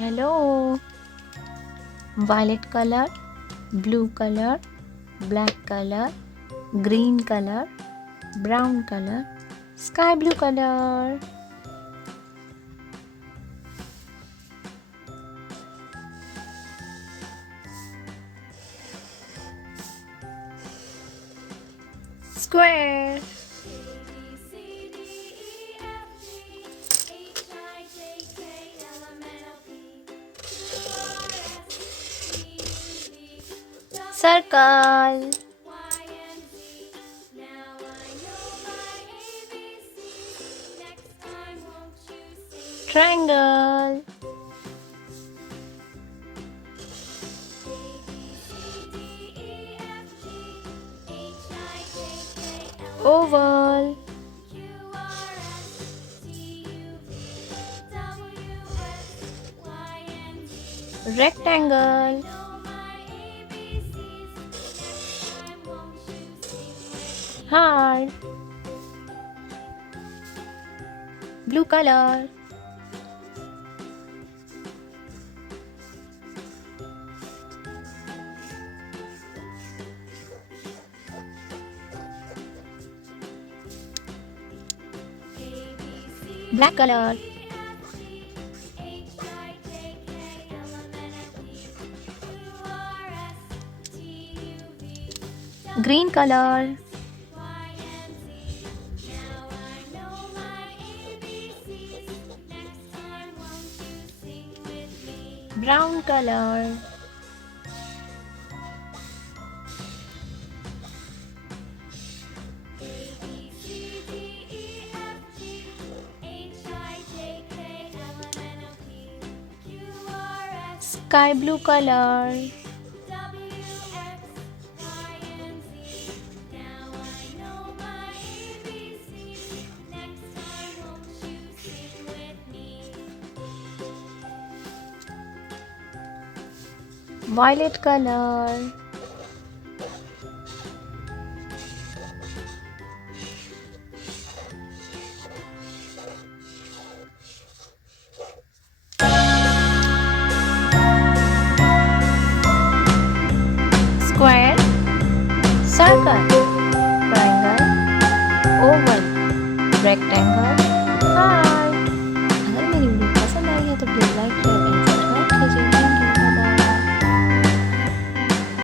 Hello. Violet color, blue color, black color, green color, brown color, sky blue color. Square. Circle. Triangle. Oval. Rectangle. Heart. Blue color. Black color. Green color. Brown color. Sky blue color. Violet color. Square, circle, triangle, oval, rectangle,